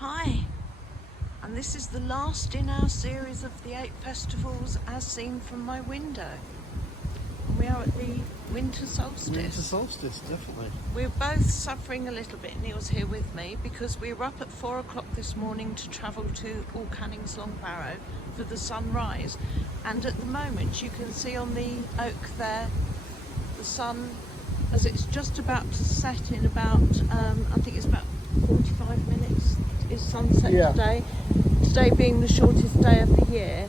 Hi, and this is the last in our series of the 8 festivals as seen from my window. And we are at the Winter Solstice. Winter Solstice, definitely. We're both suffering a little bit, Neil's here with me, because we were up at 4 o'clock this morning to travel to All Canning's Long Barrow for the sunrise. And at the moment you can see on the oak there, the sun, as it's just about to set in about, I think it's about 45 minutes, is sunset today. Today being the shortest day of the year.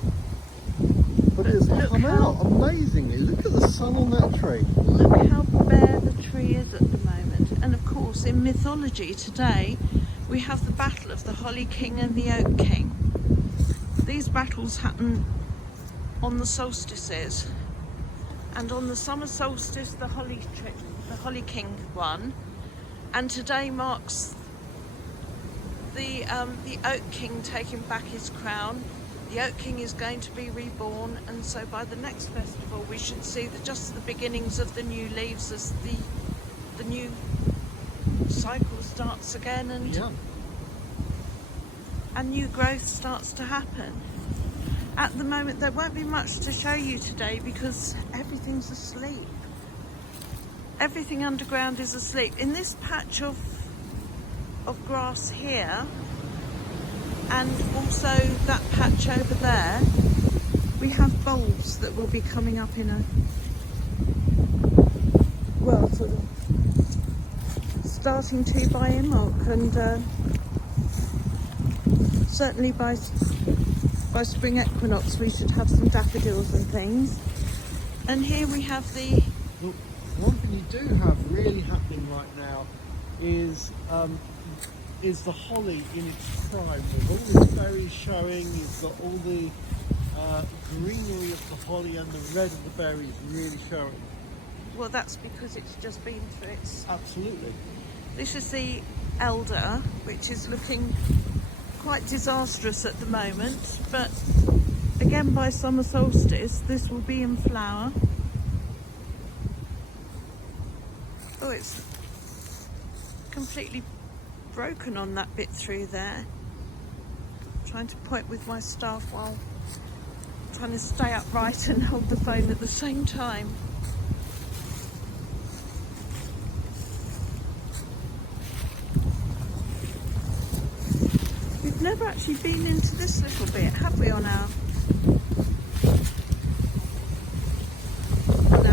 But it's come out amazingly. Look at the sun on that tree. Look how bare the tree is at the moment. And of course, in mythology today, we have the battle of the Holly King and the Oak King. These battles happen on the solstices. And on the summer solstice, the Holly King won. And today marks the Oak King taking back his crown. The Oak King is going to be reborn, and so by the next festival we should see just the beginnings of the new leaves as the new cycle starts again, and new growth starts to happen. At the moment there won't be much to show you today because everything's asleep. Everything underground is asleep. In this patch of grass here, and also that patch over there, we have bulbs that will be coming up in sort of starting to by milk, and certainly by spring equinox we should have some daffodils and things. And here we have the... Look, one thing you do have really happening right now is the holly in its prime, with all its berries showing. You've got all the greenery of the holly and the red of the berries really showing. Well, that's because it's just been through its... Absolutely. This is the elder, which is looking quite disastrous at the moment, but again by summer solstice this will be in flower. Oh, it's completely broken on that bit through there. I'm trying to point with my staff while trying to stay upright and hold the phone at the same time. We've never actually been into this little bit, have we, on our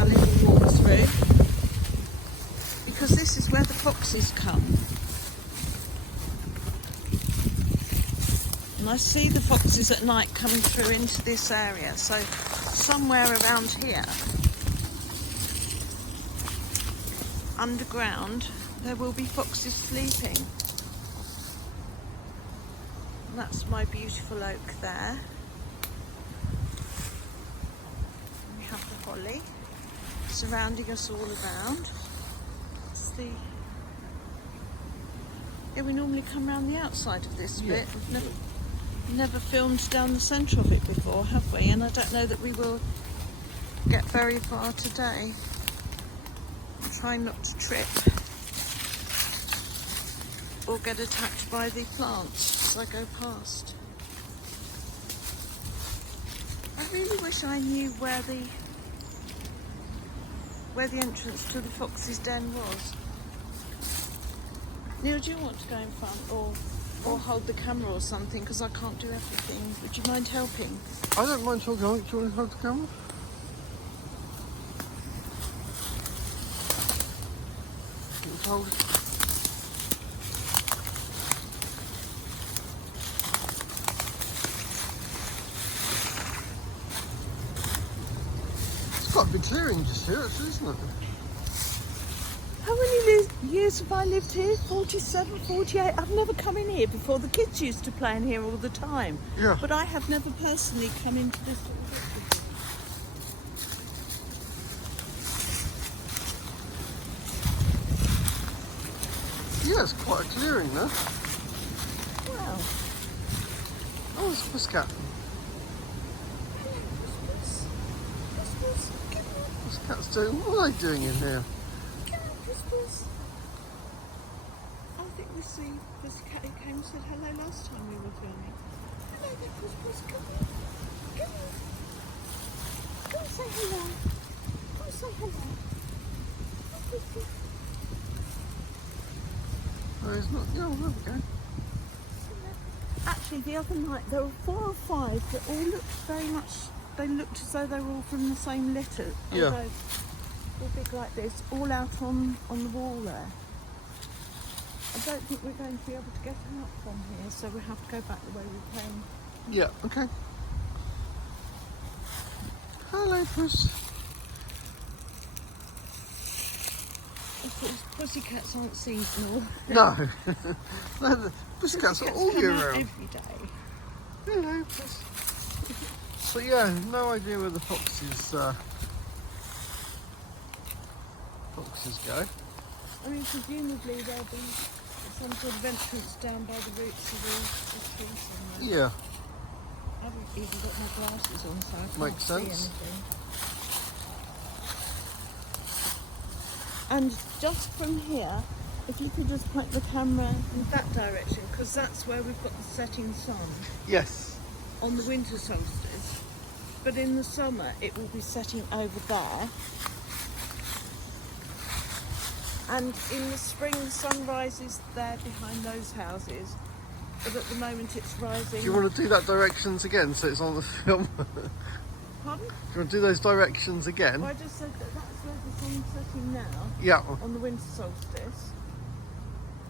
little walk through? Because this is where the foxes come. And I see the foxes at night coming through into this area, so somewhere around here, underground, there will be foxes sleeping. And that's my beautiful oak there. We have the holly surrounding us all around. It's the... Yeah, we normally come around the outside of this bit. We've never filmed down the centre of it before, have we? And I don't know that we will get very far today. I'm trying not to trip or get attacked by the plants as I go past. I really wish I knew where the entrance to the fox's den was. Neil, do you want to go in front or hold the camera or something, because I can't do everything? Would you mind helping? I don't mind talking. Do you want to hold the camera? Hold it. It's quite a big clearing just here, actually, isn't it? How many years have I lived here? 47, 48? I've never come in here before. The kids used to play in here all the time. Yeah. But I have never personally come into this little bit. Yeah, it's quite a clearing there. Wow. Oh, it's a pussycat. Hello, Christmas. Christmas, come on. What's cats doing? What are they doing in here? Come on, Christmas. I think Pussy, Pussycat who came and said hello last time we were filming. Hello there, Puss Puss, come here. Come here. Come and say hello. Come and say hello. Come, Pussy. Oh, it's not. Yeah, there we go. Actually, the other night there were 4 or 5 that all looked very much. They looked as though they were all from the same litter. Yeah. Although all big like this, all out on the wall there. I don't think we're going to be able to get out from here, so we have to go back the way we came. Yeah. Okay. Hello, Puss. Of course, pussycats aren't seasonal. No. No, the pussycats are all come year out round. every day. Hello, Puss. So yeah, no idea where the foxes go. I mean, presumably there'll be some sort of entrance down by the roots of the tree somewhere. Yeah. I haven't even got my glasses on, so I can't Makes see sense. anything. And just from here, if you could just point the camera in that direction, because that's where we've got the setting sun Yes. on the winter solstice. But in the summer, it will be setting over there. And in the spring, the sun rises there behind those houses. But at the moment, it's rising. Do you want to do that directions again so it's on the film? Pardon? Do you want to do those directions again? Well, I just said that that's where the sun's setting now. Yeah. On the winter solstice.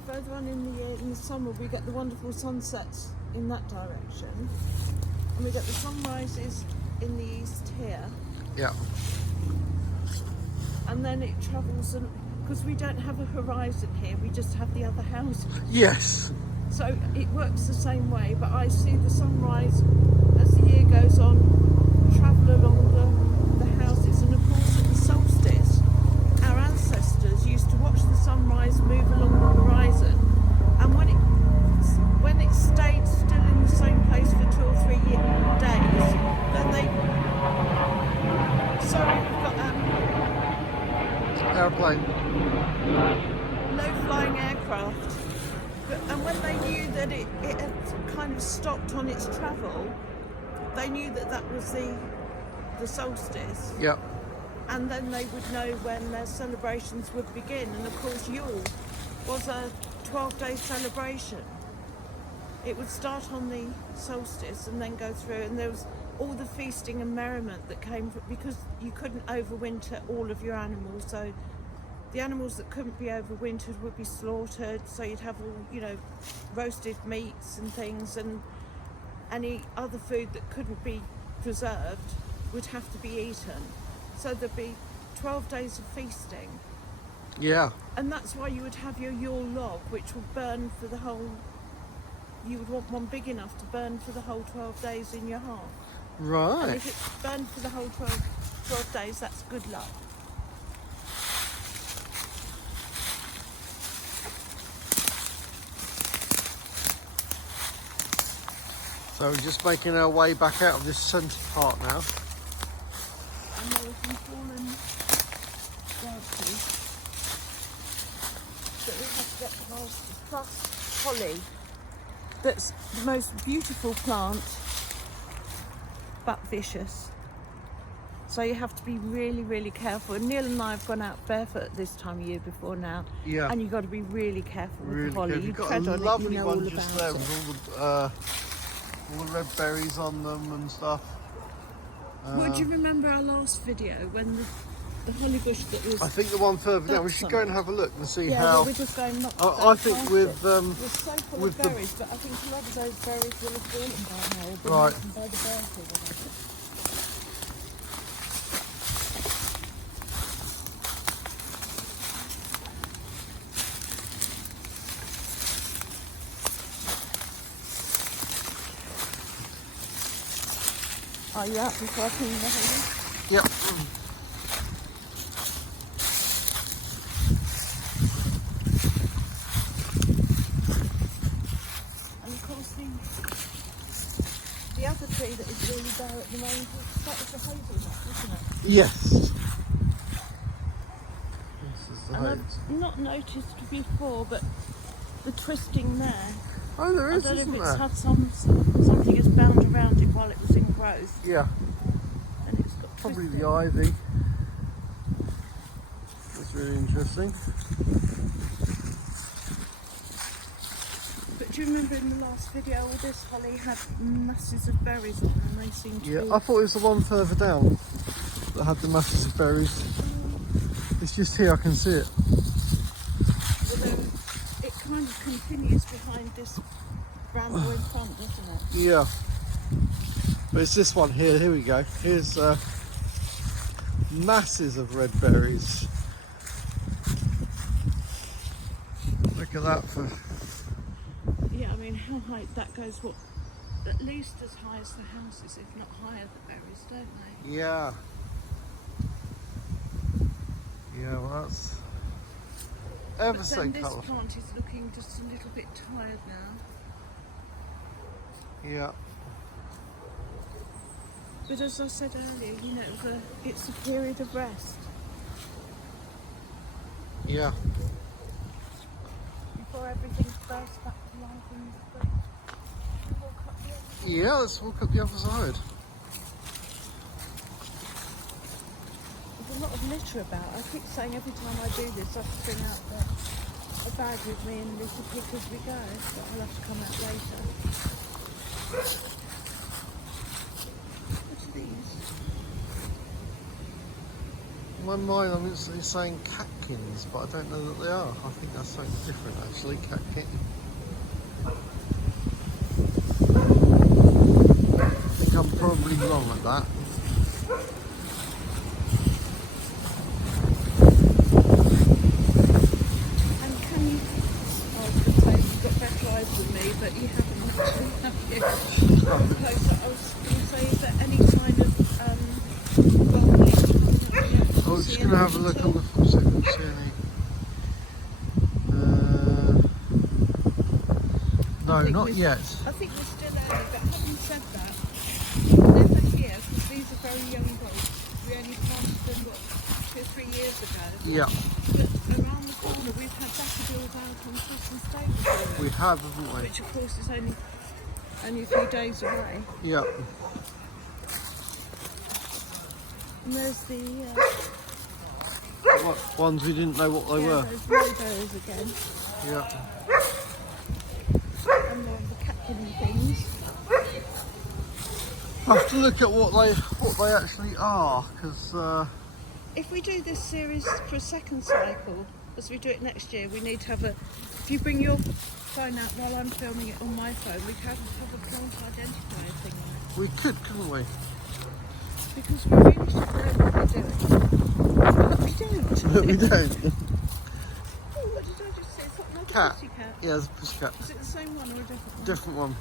Further on in the year, in the summer, we get the wonderful sunsets in that direction, and we get the sunrises in the east here, Yeah. and then it travels, and because we don't have a horizon here, we just have the other houses, Yes. so it works the same way. But I see the sunrise as the year goes on travel along the houses, and of course at the solstice our ancestors used to watch the sunrise move along the horizon, and when it stayed still in the same place for 2 or 3 days, then they... Sorry, we've got Airplane. no flying aircraft. And when they knew that it had kind of stopped on its travel, they knew that that was the solstice. Yeah. And then they would know when their celebrations would begin. And of course Yule was a 12-day celebration. It would start on the solstice and then go through, and there was all the feasting and merriment that came from, because you couldn't overwinter all of your animals, so the animals that couldn't be overwintered would be slaughtered, so you'd have all, roasted meats and things, and any other food that couldn't be preserved would have to be eaten. So there'd be 12 days of feasting. Yeah. And that's why you would have your Yule log, which would burn for the whole... You would want one big enough to burn for the whole 12 days in your hearth. And Right. if it's burned for the whole 12 days, that's good luck. So we're just making our way back out of this centre part now. And there are some fallen branches that we have to get past, plus holly. That's the most beautiful plant, but vicious. So you have to be really, really careful. And Neil and I have gone out barefoot this time of year before now. Yeah. And you've got to be really careful with Really the holly. good. You You've got tread a on it, lovely you know one all just about there it. with all the red berries on them and stuff. Well, do you remember our last video when the holly bush that was... I think the one further down, we that should go and side? have a look and see Yeah, how. well, we're just going not I think past with it. We're so full with of the- berries, but I think a lot of those berries will have fallen by now, or been Right. eaten by the birds or whatever. Are you out before I clean the holly? Yep. And of course the other tree that is really bare at the moment is the hazelnut, isn't it? Yes. This is the And haze. I've not noticed before, but the twisting there. Oh, there is, I don't know isn't if it's there? had something has bound around it while it was in growth. Yeah, And it's got probably twisted. the ivy. That's really interesting. But do you remember in the last video all this holly had masses of berries on and they seemed to Yeah, be... I thought it was the one further down that had the masses of berries. It's just here I can see it. Although it kind of continues behind this bramble in front, doesn't it? Yeah. But it's this one here. Here we go. Here's masses of red berries. Look at that for... Yeah, I mean, how high that goes, what, at least as high as the houses, if not higher, the berries, don't they? Yeah. Yeah, well that's ever But so then this colourful. plant is looking just a little bit tired now. Yeah. But as I said earlier, you know, it's a period of rest. Yeah. Before everything bursts back to life in the spring. Walk up the other side. Yeah, let's walk up the other side. There's a lot of litter about. I keep saying every time I do this, I have to bring out a bag with me and little pick as we go, but I'll have to come out later. What are these? In my mind, I'm instantly saying catkins, but I don't know that they are. I think that's something different, actually. Catkin. I think I'm probably wrong at that. And can you... I was going to say you've got better eyes than me, but you haven't actually, have you? Closer. I was going to say, is there any sign of golden leaf? I was just going to have a look on the see if I can see any. No, think not we've- yet. I think we're still early, but having said that, they're never here because these are very young bulbs. We only planted them, what, 2 or 3 years ago. Yeah, But around the corner we've had daffodils out on Christmas Day before, we have, haven't we? which of course is only a few days away. Yeah. And there's the What ones we didn't know what they were? those rhodos again, Yeah. and the catkin things. I have to look at what they actually are, because If we do this series for a second cycle, as we do it next year, we need to have if you bring your phone out while I'm filming it on my phone, we can have a plant identifier thing on it. we could, couldn't we? Because we really should know what we're doing. But we don't. But we don't. Oh, what did I just say? It's not another Cat. pussycat. Yeah, there's a pussycat. Is it the same one or a different one? Different one.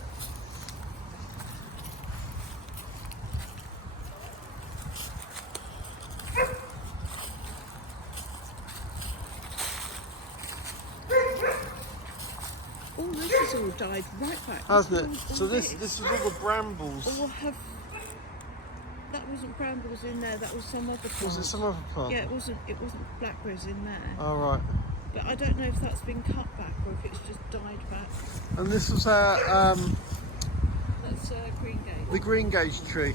Oh, this has all died right back. Hasn't it? All So this is all the brambles. Or have... That wasn't brambles in there, that was some other plant. Was it some other plant? Yeah, it wasn't blackberries in there. Oh, right. But I don't know if that's been cut back or if it's just died back. And this was our That's green gate. the green gauge tree.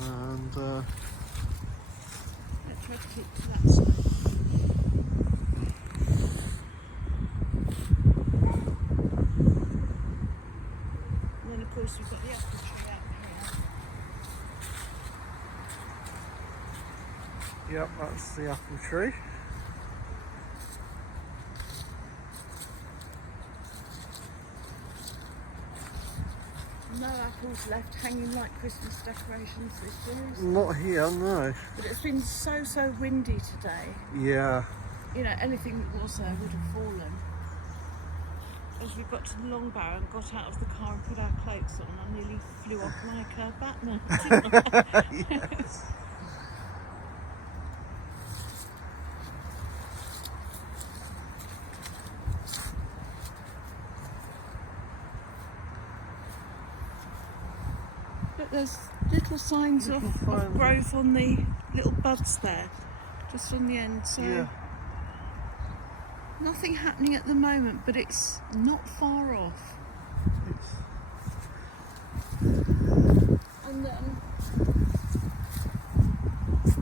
And Let's try to keep to that side. And then of course we've got the apple tree out here. yep, that's the apple tree. No apples left hanging like Christmas decorations this year. Not here, no. But it's been so windy today. Yeah. You know, anything that was there would have fallen. As we got to the long barrow and got out of the car and put our cloaks on, I nearly flew off like Batman, didn't I? Yes. there's little signs of growth on the little buds there, just on the end. So Yeah. nothing happening at the moment, but it's not far off. And then,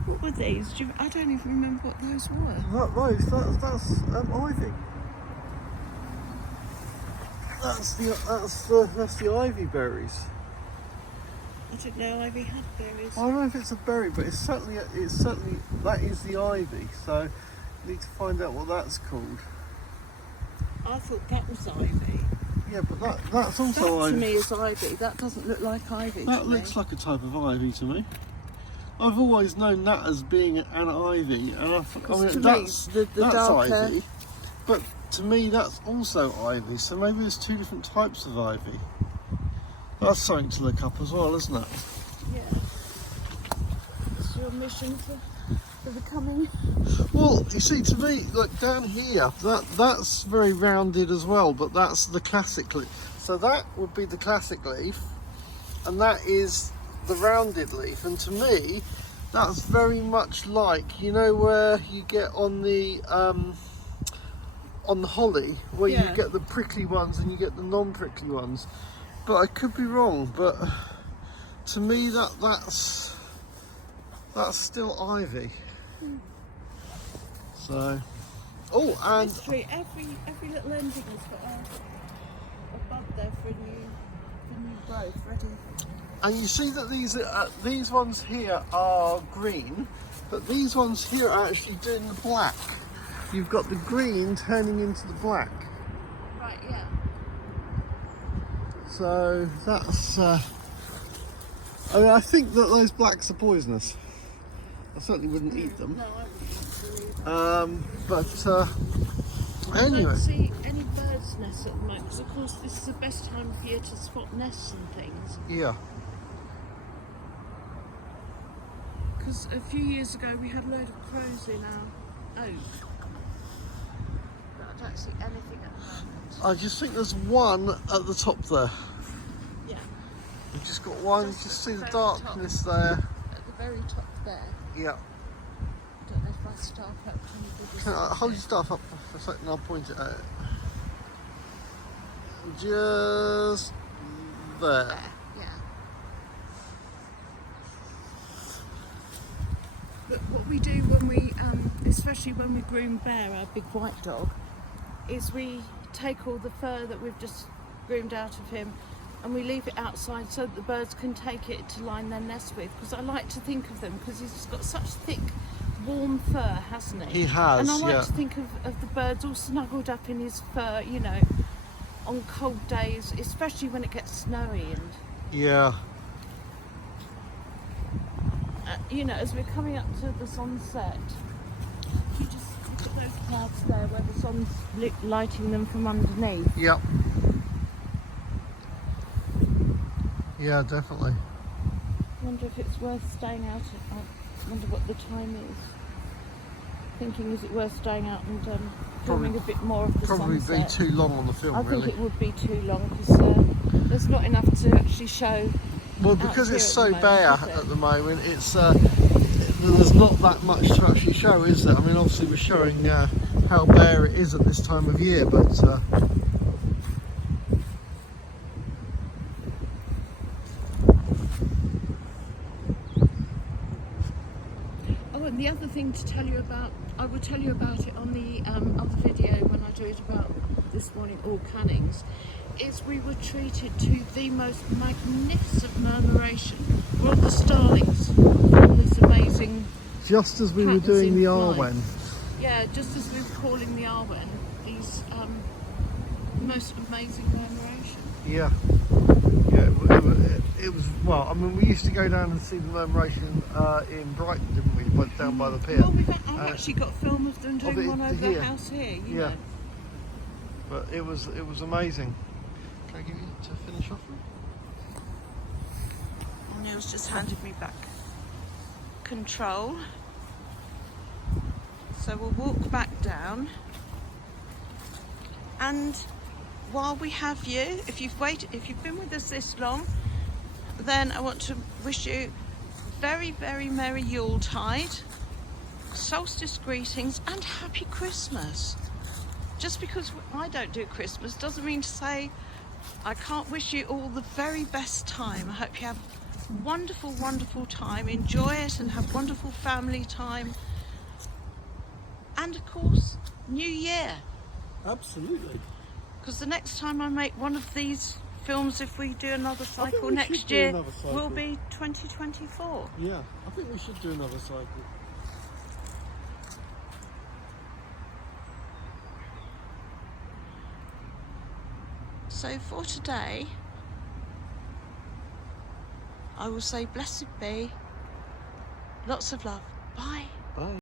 what were these? I don't even remember what those were. That's ivy. That's the ivy berries. I didn't know ivy had berries. I don't know if it's a berry, but it's certainly that is the ivy. So you need to find out what that's called. I thought that was ivy. Yeah, but that's also That ivy. to me is ivy. That doesn't look like ivy. That to looks me. like a type of ivy to me. I've always known that as being an ivy, and I mean to me, that's the that's darker- ivy. But to me, that's also ivy. So maybe there's two different types of ivy. That's something to look up as well, isn't it? Yeah. It's your mission for becoming. Well, you see, to me, look down here, that's very rounded as well, but that's the classic leaf. So that would be the classic leaf, and that is the rounded leaf. And to me, that's very much like, you know, where you get on the holly, where Yeah. you get the prickly ones and you get the non-prickly ones. But I could be wrong. But to me, that's still ivy. So, oh, and This tree, every little ending has got a bud there for new growth ready. and you see that these ones here are green, but these ones here are actually doing the black. You've got the green turning into the black. Right, yeah. So that's. I mean, I think that those blacks are poisonous. I certainly wouldn't eat them. No, I wouldn't. But I anyway, don't see any birds' nests at the moment because, of course, this is the best time of year to spot nests and things. yeah. Because a few years ago we had a load of crows in our oak, but I don't see anything at the moment. I just think there's one at the top there. Yeah, You've just got one. Just Just see at the the very darkness there. at the very top there. Yeah. I don't know if I start up. Can I hold your stuff up for a second? I'll point it out. Just there. There, yeah. But what we do when we, especially when we groom Bear, our big white dog, is we take all the fur that we've just groomed out of him and we leave it outside so that the birds can take it to line their nest with. Because I like to think of them, because he's got such thick, warm fur, hasn't he? He has, And I like yeah. to think of the birds all snuggled up in his fur, you know, on cold days, especially when it gets snowy and... Yeah. You know, as we're coming up to the sunset, you just look at those clouds there where the sun's lighting them from underneath. Yep. Yeah, definitely. I wonder if it's worth staying out. I wonder what the time is. Thinking, is it worth staying out and filming a bit more of the Probably sunset? be too long on the film, I really. think it would be too long because there's not enough to actually show. Well, because out it's here so at the bare moment, is it? at the moment, it's there's not that much to actually show, is there? I mean, obviously we're showing how bare it is at this time of year, but Oh, and the other thing to tell you about, I will tell you about it on the other video when I do it about this morning, all Cannings, is we were treated to the most magnificent murmuration. We're on the starlings from this amazing, just as we were patterns doing in the flight. Arwen, yeah, just as we were calling the Arwen, these most amazing murmuration. yeah, it was. Well, I mean, we used to go down and see the murmuration in Brighton, didn't we? But down by the pier. Well, I've actually got film of them doing it one over here. the house here, you Yeah. know. But it was amazing. Can I give you to finish off with? Neil's just handed me back control. So we'll walk back down. And while we have you, if you've been with us this long, then I want to wish you very, very merry Yuletide, solstice greetings, and happy Christmas. Just because I don't do Christmas doesn't mean to say I can't wish you all the very best time. I hope you have wonderful, wonderful time. Enjoy it and have wonderful family time. And of course, New Year. Absolutely. Because the next time I make one of these films, if we do another cycle we next should do year, another cycle. will be 2024. Yeah, I think we should do another cycle. So for today, I will say blessed be, lots of love, bye. Bye.